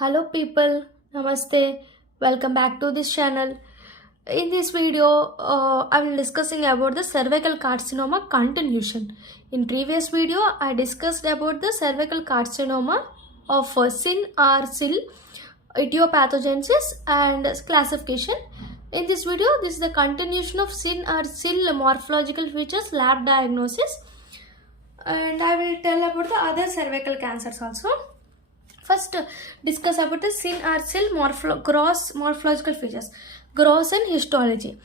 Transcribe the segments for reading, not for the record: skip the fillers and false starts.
Hello people, Namaste, welcome back to this channel. In this video, I will discussing about the cervical carcinoma continuation. In previous video, I discussed about the cervical carcinoma of SIN or SIL, etiopathogenesis and classification. In this video, this is the continuation of SIN or SIL morphological features, lab diagnosis, and I will tell about the other cervical cancers also. First, discuss about the SIN or SIL gross morphological features. Gross and histology.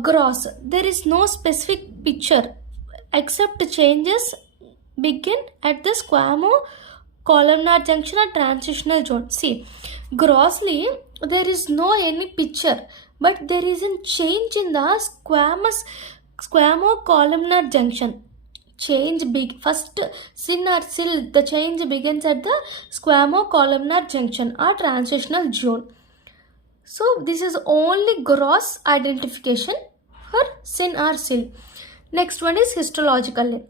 Gross, there is no specific picture except changes begin at the squamo-columnar junction or transitional zone. See, grossly there is no any picture, but there is a change in the squamo-columnar junction. First SIN or SIL, the change begins at the squamo-columnar junction or transitional zone. So this is only gross identification for SIN or SIL. Next one is histologically.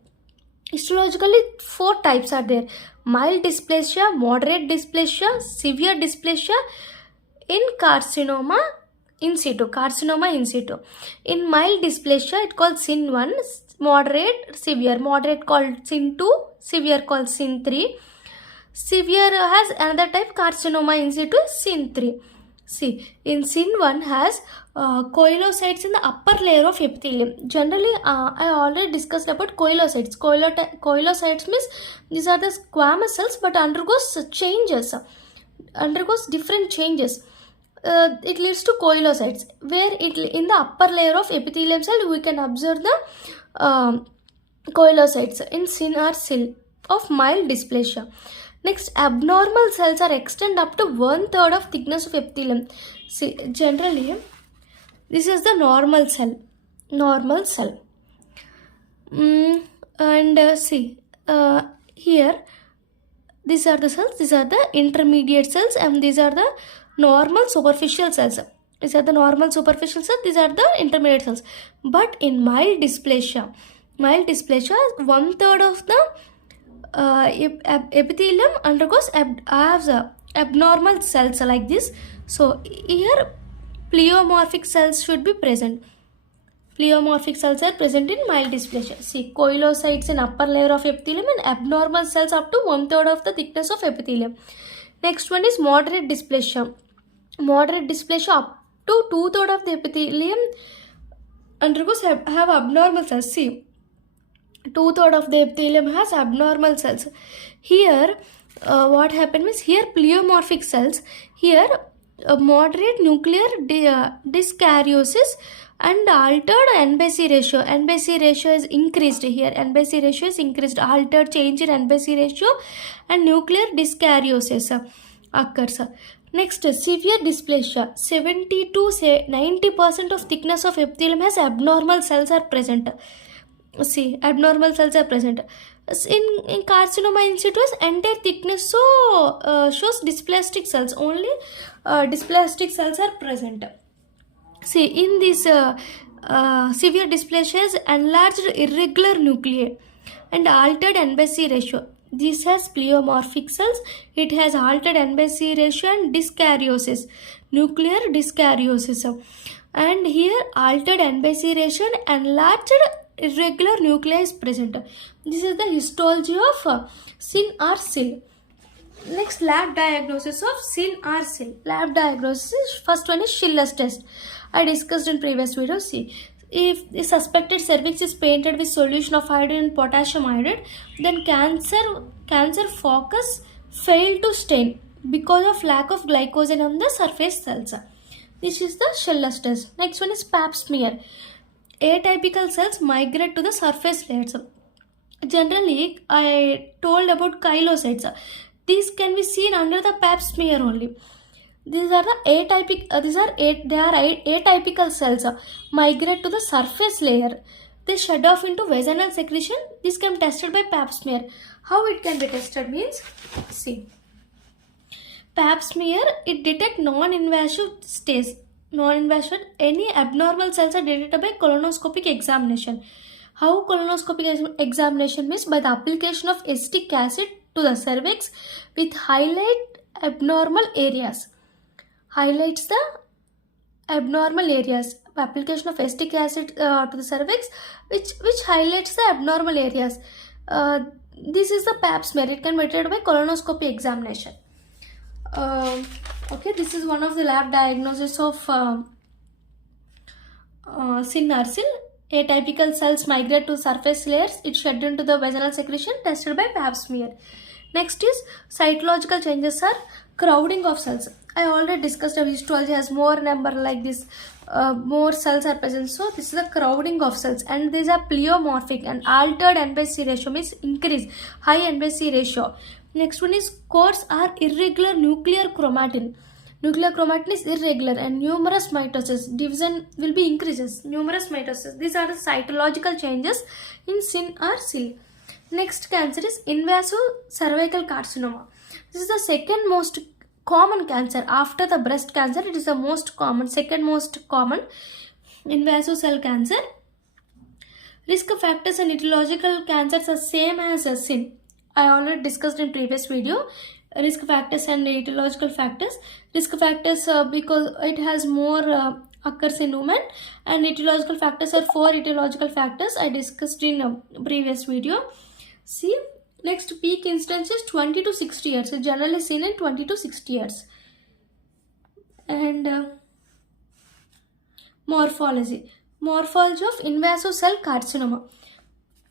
Histologically, 4 types are there: mild dysplasia, moderate dysplasia, severe dysplasia in carcinoma in situ. Carcinoma in situ. In mild dysplasia, it called SIN 1. Moderate, severe. Moderate called SIN 2, severe called SIN 3. Severe has another type, carcinoma in situ, SIN 3. See, in SIN 1 has coilocytes in the upper layer of epithelium. Generally, I already discussed about coilocytes. Coilocytes means these are the squamous cells but undergoes changes, undergoes different changes. It leads to coilocytes, where in the upper layer of epithelium cell we can observe the coilocytes in SIN or SIL of mild dysplasia. Next, abnormal cells are extend up to 1/3 of thickness of epithelium. See, generally this is the normal cell. Normal cell. See, here these are the cells, these are the intermediate cells, and these are the normal superficial cells. These are the normal superficial cells, these are the intermediate cells. But in mild dysplasia, 1/3 of the epithelium undergoes abnormal cells like this. So here pleomorphic cells should be present. Pleomorphic cells are present in mild dysplasia. See, coilocytes in upper layer of epithelium and abnormal cells up to 1/3 of the thickness of epithelium. Next one is moderate dysplasia. Moderate dysplasia up to 2/3 of the epithelium undergoes have abnormal cells. See, 2/3 of the epithelium has abnormal cells. Here, what happened is, here pleomorphic cells, here moderate nuclear dyskaryosis and altered NBC ratio. NBC ratio is increased here. NBC ratio is increased. Altered change in NBC ratio and nuclear dyskaryosis occurs. Next, severe dysplasia. 70 to 90% of thickness of epithelium has abnormal cells are present. See, abnormal cells are present. In carcinoma in situ, entire thickness shows dysplastic cells. Only dysplastic cells are present. See, in this severe dysplasia is enlarged irregular nuclei and altered NBC ratio. This has pleomorphic cells. It has altered NBC ratio and dyskaryosis, nuclear dyskaryosis. And here altered NBC ratio and enlarged irregular nuclei is present. This is the histology of SIN or SIL. Next, lab diagnosis of SIN or SIL. Lab diagnosis, first one is Schiller's test. I discussed in previous video. See, if the suspected cervix is painted with solution of iodine and potassium iodide, then cancer focus failed to stain because of lack of glycogen on the surface cells. This is the Schiller's test. Next one is Pap smear. Atypical cells migrate to the surface layers. Generally, I told about chyliocytes. These can be seen under the Pap smear only. These are the atypical cells migrate to the surface layer. They shed off into vaginal secretion. This can be tested by Pap smear. How it can be tested means, see, Pap smear, it detects non-invasive stage. Non-invasive, any abnormal cells are detected by colonoscopic examination. How colonoscopic examination means by the application of acetic acid to the cervix with highlight abnormal areas. Highlights the abnormal areas. Application of acetic acid to the cervix, which highlights the abnormal areas. This is the pap smear. It can be treated by colonoscopy examination. Okay, this is one of the lab diagnosis of SIN-ursil. Atypical cells migrate to surface layers. It shed into the vaginal secretion, tested by pap smear. Next is cytological changes are crowding of cells. I already discussed how histology has more number like this, more cells are present. So this is the crowding of cells, and these are pleomorphic and altered N/C ratio means increase, high N/C ratio. Next one is coarse or irregular nuclear chromatin. Nuclear chromatin is irregular and numerous mitosis. Division will be increases. Numerous mitosis. These are the cytological changes in SIN-ursil. Next cancer is invasive cervical carcinoma. This is the second most common cancer after the breast cancer. It is the most common, second most common invasive cell cancer. Risk factors and etiological cancers are same as a SIN. I already discussed in previous video. Risk factors and etiological factors. Risk factors because it has more occurs in women, and etiological factors are 4 etiological factors I discussed in a previous video. See, next peak instance is 20 to 60 years. It's generally seen in 20 to 60 years. And morphology. Morphology of invasive cell carcinoma.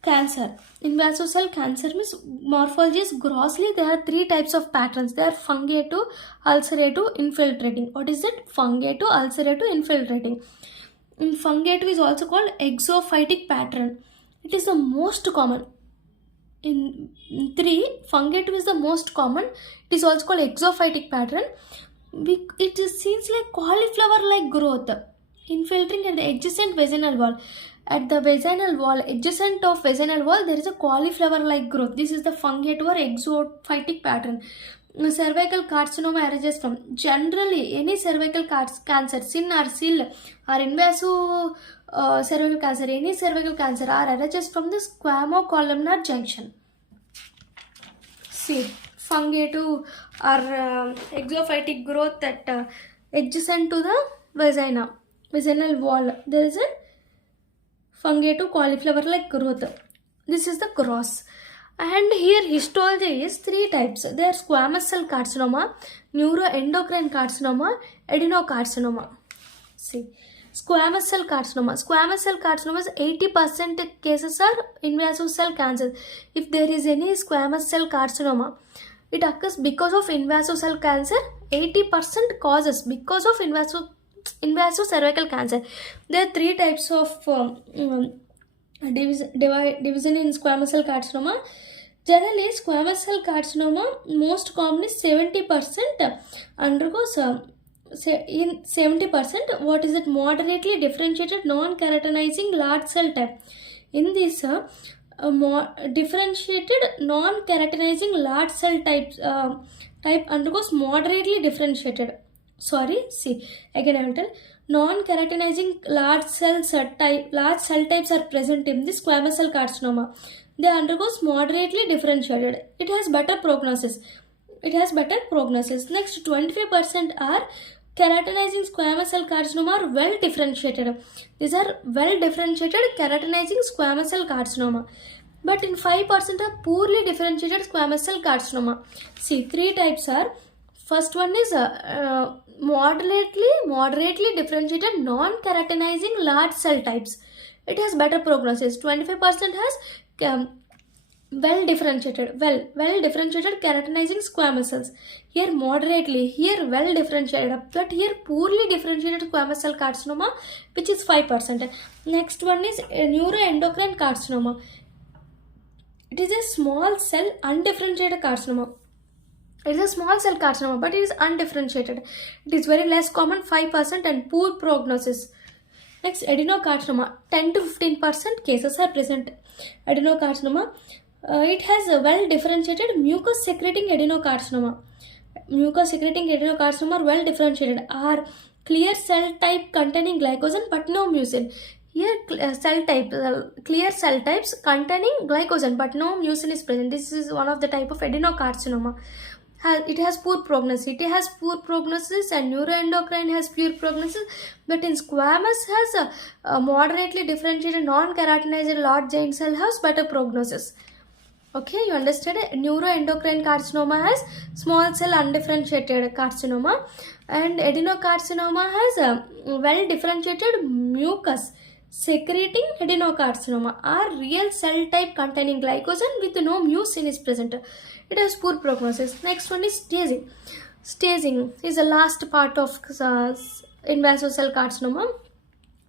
Cancer. Invasive cell cancer means morphology is grossly there are 3 types of patterns. They are fungative, ulcerative, infiltrating. What is it? Fungative, ulcerative, infiltrating. In fungative is also called exophytic pattern. It is the most common. In 3, fungative is the most common. It is also called exophytic pattern. It seems like cauliflower-like growth, infiltrating at the adjacent vaginal wall. At the vaginal wall, adjacent of vaginal wall, there is a cauliflower-like growth. This is the fungative or exophytic pattern. Cervical carcinoma arises from generally any cervical cancer, SIN-ursil or invasive cervical cancer, any cervical cancer arises from the squamocolumnar junction. See, fungative or exophytic growth at adjacent to the vaginal wall. There is a fungative cauliflower-like growth. This is the gross. And here histology is 3 types. They are squamous cell carcinoma, neuroendocrine carcinoma, adenocarcinoma. See, squamous cell carcinoma. Squamous cell carcinomas 80% cases are invasive cell cancer. If there is any squamous cell carcinoma, it occurs because of invasive cell cancer. 80% causes because of invasive cervical cancer. There are 3 types of division in squamous cell carcinoma. Generally, squamous cell carcinoma most common is 70% undergoes in 70%. What is it? Moderately differentiated non-keratinizing large cell type. In this differentiated non-keratinizing large cell type undergoes moderately differentiated. See again I will tell. Non-keratinizing large cell types are present in this squamous cell carcinoma. They undergoes moderately differentiated. It has better prognosis. Next, 25% are keratinizing squamous cell carcinoma are well differentiated. These are well differentiated keratinizing squamous cell carcinoma. But in 5% are poorly differentiated squamous cell carcinoma. See, 3 types are. First one is moderately differentiated non-keratinizing large cell types. It has better prognosis. 25% has well differentiated keratinizing squamous cells. Here moderately, here well differentiated, but here poorly differentiated squamous cell carcinoma, which is 5%. Next one is neuroendocrine carcinoma. It is a small cell undifferentiated carcinoma. It is a small cell carcinoma, but it is undifferentiated. It is very less common, 5%, and poor prognosis. Next, adenocarcinoma. 10 to 15% cases are present. Adenocarcinoma. It has a well differentiated mucus secreting adenocarcinoma. Mucus secreting adenocarcinoma are well differentiated. Are clear cell type containing glycogen but no mucin. Here clear cell types containing glycogen but no mucin is present. This is one of the type of adenocarcinoma. it has poor prognosis. It has poor prognosis, and neuroendocrine has poor prognosis. But in squamous has a moderately differentiated non-keratinized large giant cell has better prognosis. Okay, you understand it? Neuroendocrine carcinoma has small cell undifferentiated carcinoma, and adenocarcinoma has a well differentiated mucus secreting adenocarcinoma are real cell type containing glycogen with no mucin is present. It has poor prognosis. Next one is staging. Staging is the last part of invasive cell carcinoma.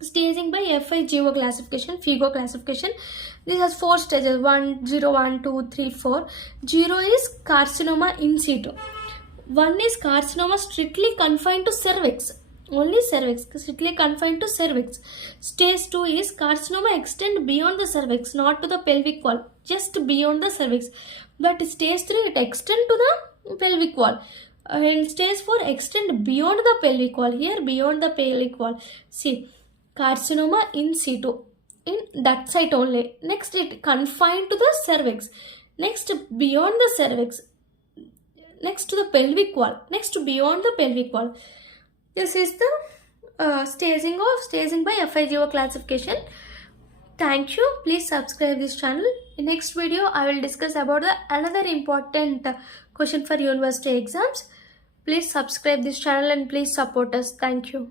Staging by FIGO classification, FIGO classification. This has 4 stages: 1, 0, 1, 2, 3, 4. 0 is carcinoma in situ. 1 is carcinoma strictly confined to cervix. Only cervix, strictly confined to cervix. Stage 2 is carcinoma extend beyond the cervix, not to the pelvic wall, just beyond the cervix. But stage 3 it extend to the pelvic wall. And stage 4 extend beyond the pelvic wall. Here beyond the pelvic wall. See, carcinoma in situ, in that site only. Next it confined to the cervix. Next beyond the cervix. Next to the pelvic wall. Next beyond the pelvic wall. This is the staging by FIGO classification. Thank you. Please subscribe this channel. In next video, I will discuss about another important question for university exams. Please subscribe this channel and please support us. Thank you.